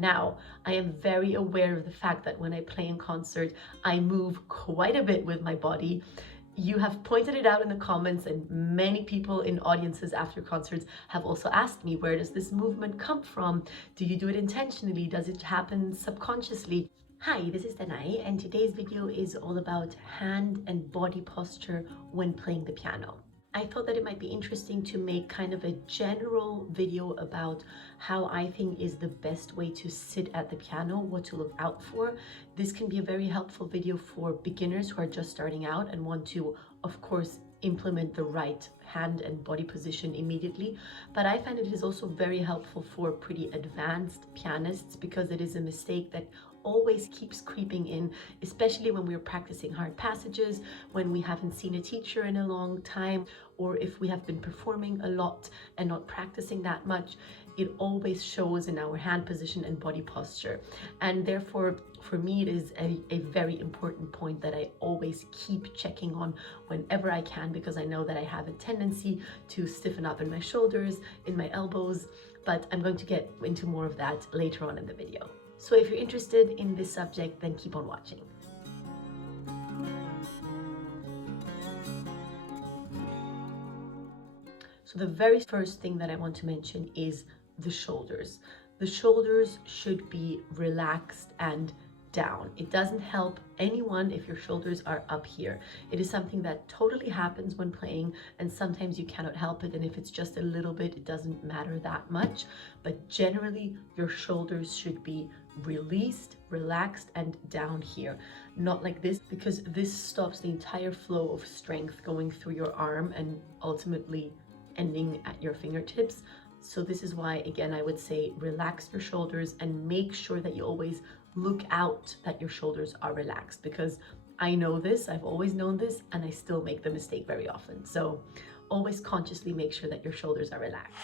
Now, I am very aware of the fact that when I play in concert, I move quite a bit with my body. You have pointed it out in the comments, and many people in audiences after concerts have also asked me, where does this movement come from? Do you do it intentionally? Does it happen subconsciously? Hi, this is Danae, and today's video is all about hand and body posture when playing the piano. I thought that it might be interesting to make kind of a general video about how I think is the best way to sit at the piano, what to look out for. This can be a very helpful video for beginners who are just starting out and want to, of course, implement the right hand and body position immediately. But I find it is also very helpful for pretty advanced pianists, because it is a mistake that always keeps creeping in, especially when we're practicing hard passages, when we haven't seen a teacher in a long time, or if we have been performing a lot and not practicing that much. It always shows in our hand position and body posture. And therefore, for me, it is a very important point that I always keep checking on whenever I can, because I know that I have a tendency to stiffen up in my shoulders, in my elbows, but I'm going to get into more of that later on in the video. So if you're interested in this subject, then keep on watching. So the very first thing that I want to mention is the shoulders. The shoulders should be relaxed and down. It doesn't help anyone if your shoulders are up here. It is something that totally happens when playing, and sometimes you cannot help it, and if it's just a little bit, it doesn't matter that much. But generally, your shoulders should be released, relaxed, and down here. Not like this, because this stops the entire flow of strength going through your arm and ultimately ending at your fingertips. So this is why, again, I would say relax your shoulders and make sure that you always look out that your shoulders are relaxed, because I know this, I've always known this, and I still make the mistake very often. So always consciously make sure that your shoulders are relaxed.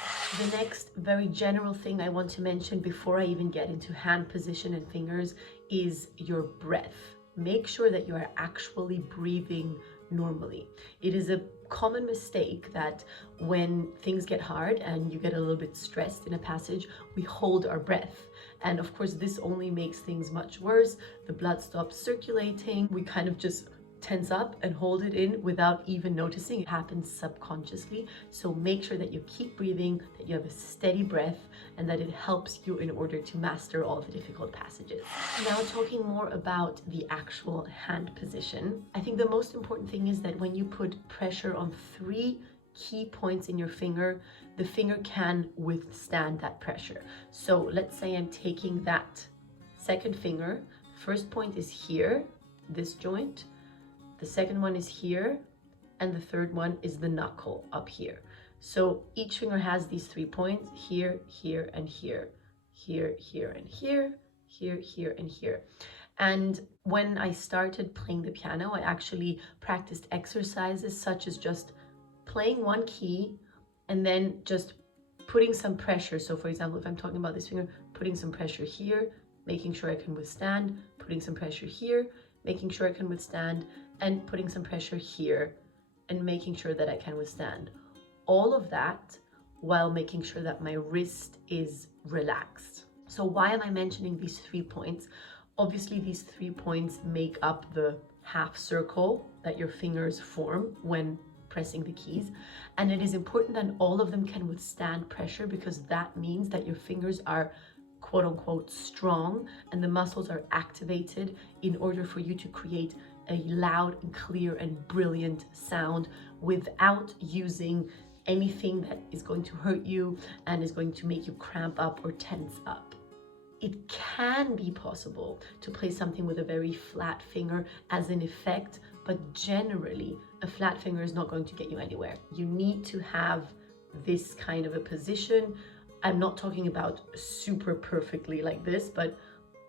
The next very general thing I want to mention before I even get into hand position and fingers is your breath. Make sure that you are actually breathing normally. It is a common mistake that when things get hard and you get a little bit stressed in a passage, we hold our breath. And of course, this only makes things much worse. The blood stops circulating. We kind of just tense up and hold it in without even noticing. It happens subconsciously. So make sure that you keep breathing, that you have a steady breath, and that it helps you in order to master all the difficult passages. Now, talking more about the actual hand position, I think the most important thing is that when you put pressure on 3 key points in your finger, the finger can withstand that pressure. So let's say I'm taking that second finger. First point is here, this joint. The second one is here, and the third one is the knuckle up here. So each finger has these 3 points: here, here, and here, here, here, and here, here, here, and here. And when I started playing the piano, I actually practiced exercises such as just playing one key and then just putting some pressure. So for example, if I'm talking about this finger, putting some pressure here, making sure I can withstand, putting some pressure here, making sure I can withstand, and putting some pressure here and making sure that I can withstand. All of that while making sure that my wrist is relaxed. So why am I mentioning these 3 points? Obviously, these 3 points make up the half circle that your fingers form when pressing the keys. And it is important that all of them can withstand pressure, because that means that your fingers are quote unquote strong and the muscles are activated in order for you to create a loud and clear and brilliant sound without using anything that is going to hurt you and is going to make you cramp up or tense up. It can be possible to play something with a very flat finger as an effect, but generally a flat finger is not going to get you anywhere. You need to have this kind of a position. I'm not talking about super perfectly like this, but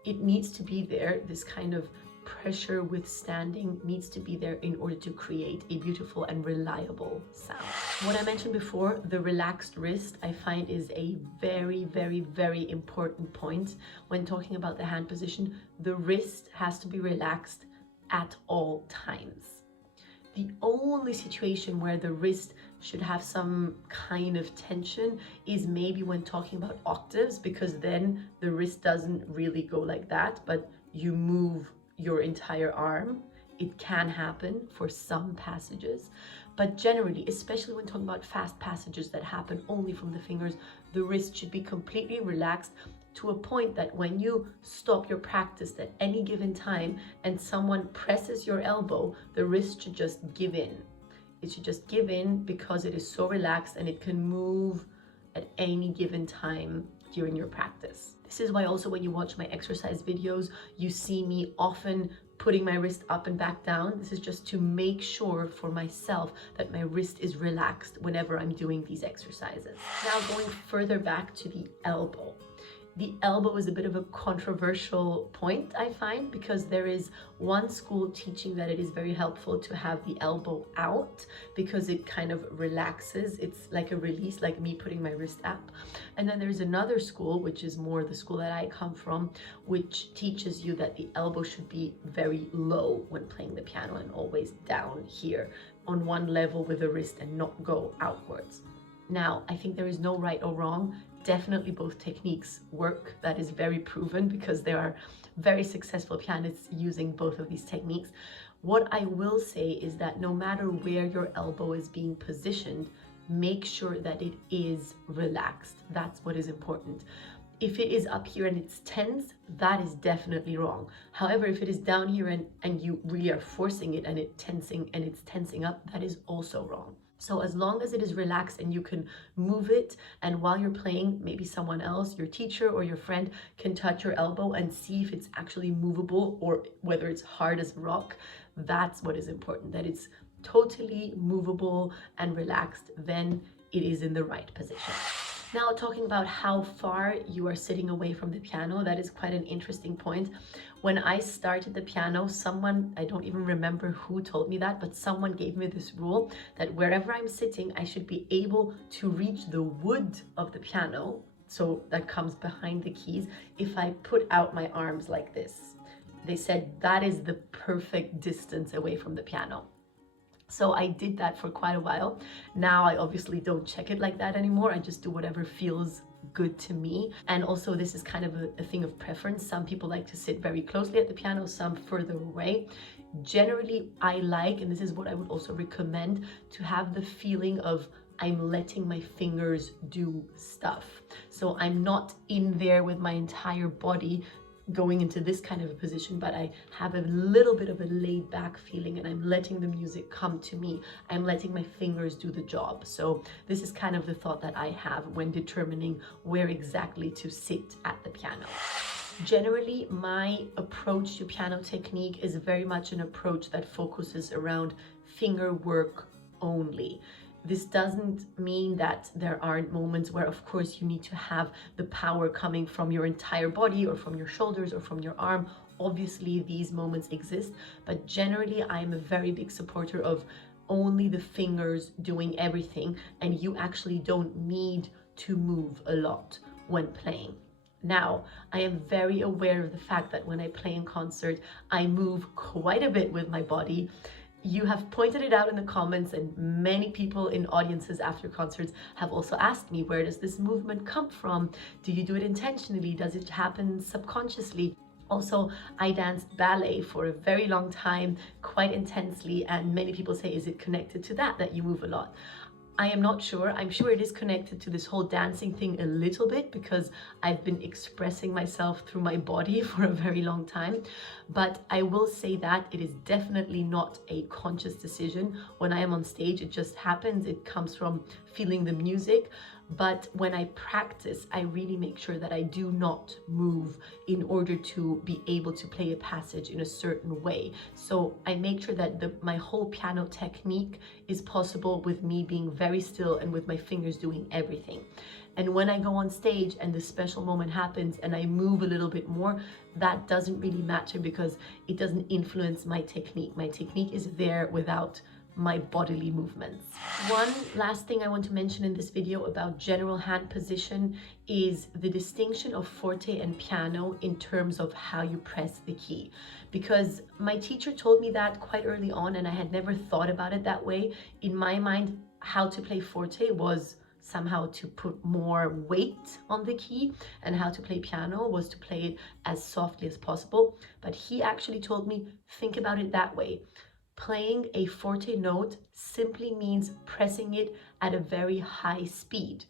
it needs to be there. This kind of pressure withstanding needs to be there in order to create a beautiful and reliable sound. What I mentioned before, the relaxed wrist, I find is a very, very, very important point when talking about the hand position. The wrist has to be relaxed at all times. The only situation where the wrist should have some kind of tension is maybe when talking about octaves, because then the wrist doesn't really go like that, but you move your entire arm. It can happen for some passages, but generally, especially when talking about fast passages that happen only from the fingers, the wrist should be completely relaxed to a point that when you stop your practice at any given time and someone presses your elbow, the wrist should just give in. It should just give in because it is so relaxed and it can move at any given time during your practice. This is why also when you watch my exercise videos, you see me often putting my wrist up and back down. This is just to make sure for myself that my wrist is relaxed whenever I'm doing these exercises. Now going further back to the elbow. The elbow is a bit of a controversial point, I find, because there is one school teaching that it is very helpful to have the elbow out because it kind of relaxes. It's like a release, like me putting my wrist up. And then there's another school, which is more the school that I come from, which teaches you that the elbow should be very low when playing the piano and always down here on one level with the wrist and not go outwards. Now, I think there is no right or wrong. Definitely both techniques work. That is very proven because there are very successful pianists using both of these techniques. What I will say is that no matter where your elbow is being positioned, make sure that it is relaxed. That's what is important. If it is up here and it's tense, that is definitely wrong. However, if it is down here and you really are forcing it and it's tensing up, that is also wrong. So as long as it is relaxed and you can move it, and while you're playing, maybe someone else, your teacher or your friend, can touch your elbow and see if it's actually movable or whether it's hard as rock, that's what is important, that it's totally movable and relaxed, then it is in the right position. Now, talking about how far you are sitting away from the piano, that is quite an interesting point. When I started the piano, someone, I don't even remember who told me that, but someone gave me this rule that wherever I'm sitting, I should be able to reach the wood of the piano, so that comes behind the keys, if I put out my arms like this. They said that is the perfect distance away from the piano. So I did that for quite a while. Now I obviously don't check it like that anymore. I just do whatever feels good to me. And also this is kind of a thing of preference. Some people like to sit very closely at the piano, some further away. Generally, I like, and this is what I would also recommend, to have the feeling of I'm letting my fingers do stuff. So I'm not in there with my entire body going into this kind of a position, but I have a little bit of a laid back feeling and I'm letting the music come to me. I'm letting my fingers do the job. So this is kind of the thought that I have when determining where exactly to sit at the piano. Generally, my approach to piano technique is very much an approach that focuses around finger work only. This doesn't mean that there aren't moments where, of course, you need to have the power coming from your entire body or from your shoulders or from your arm. Obviously, these moments exist, but generally, I'm a very big supporter of only the fingers doing everything, and you actually don't need to move a lot when playing. Now, I am very aware of the fact that when I play in concert, I move quite a bit with my body. You have pointed it out in the comments, and many people in audiences after concerts have also asked me, where does this movement come from? Do you do it intentionally? Does it happen subconsciously? Also, I danced ballet for a very long time, quite intensely, and many people say, is it connected to that you move a lot? I am not sure. I'm sure it is connected to this whole dancing thing a little bit because I've been expressing myself through my body for a very long time. But I will say that it is definitely not a conscious decision. When I am on stage, it just happens. It comes from feeling the music. But when I practice, I really make sure that I do not move in order to be able to play a passage in a certain way. So I make sure that my whole piano technique is possible with me being very still and with my fingers doing everything. And when I go on stage and the special moment happens and I move a little bit more, that doesn't really matter because it doesn't influence my technique. My technique is there without my bodily movements. One last thing I want to mention in this video about general hand position is the distinction of forte and piano in terms of how you press the key. Because my teacher told me that quite early on and I had never thought about it that way. In my mind, how to play forte was somehow to put more weight on the key, and how to play piano was to play it as softly as possible. But he actually told me, think about it that way. Playing a forte note simply means pressing it at a very high speed.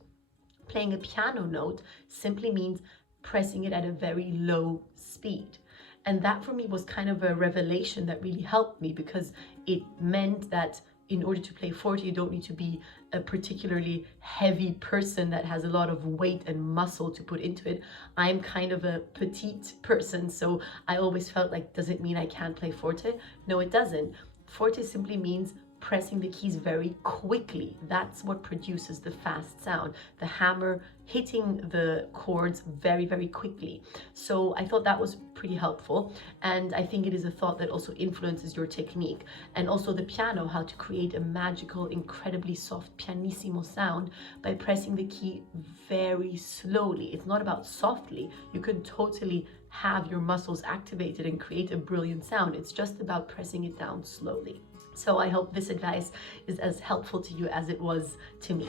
Playing a piano note simply means pressing it at a very low speed. And that for me was kind of a revelation that really helped me, because it meant that in order to play forte, you don't need to be a particularly heavy person that has a lot of weight and muscle to put into it. I'm kind of a petite person, so I always felt like, does it mean I can't play forte? No, it doesn't. Forte simply means pressing the keys very quickly. That's what produces the fast sound. The hammer hitting the chords very, very quickly. So I thought that was pretty helpful. And I think it is a thought that also influences your technique. And also the piano, how to create a magical, incredibly soft pianissimo sound by pressing the key very slowly. It's not about softly. You can totally have your muscles activated and create a brilliant sound. It's just about pressing it down slowly. So I hope this advice is as helpful to you as it was to me.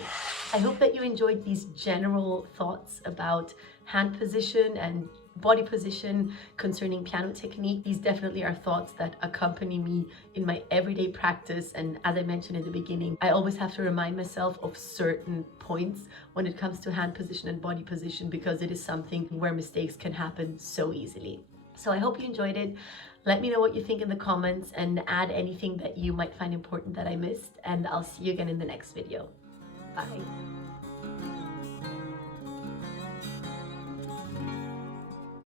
I hope that you enjoyed these general thoughts about hand position and body position concerning piano technique. These definitely are thoughts that accompany me in my everyday practice. And as I mentioned in the beginning, I always have to remind myself of certain points when it comes to hand position and body position, because it is something where mistakes can happen so easily. So I hope you enjoyed it. Let me know what you think in the comments, and add anything that you might find important that I missed. And I'll see you again in the next video. Bye.